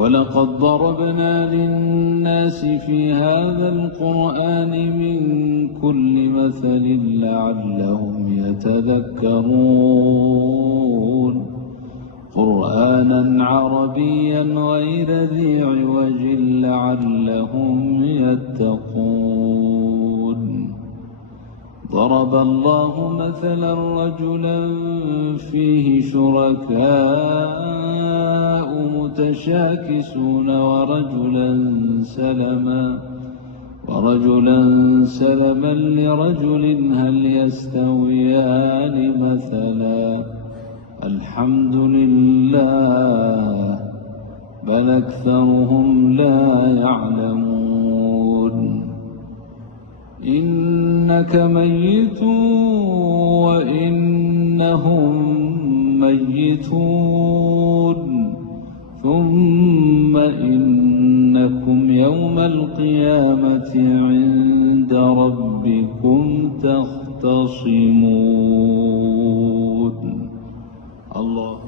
ولقد ضربنا للناس في هذا القرآن من كل مثل لعلهم يتذكرون قرآنا عربيا غير ذي عوج لعلهم يتقون ضرب الله مثلا رجلا فيه شركاء متشاكسون ورجلا سلما لرجل هل يستويان مثلا الحمد لله بل أكثرهم لا يعلمون إنك ميت وإنهم ميتون ثم إنكم يوم القيامة عند ربكم تختصمون الله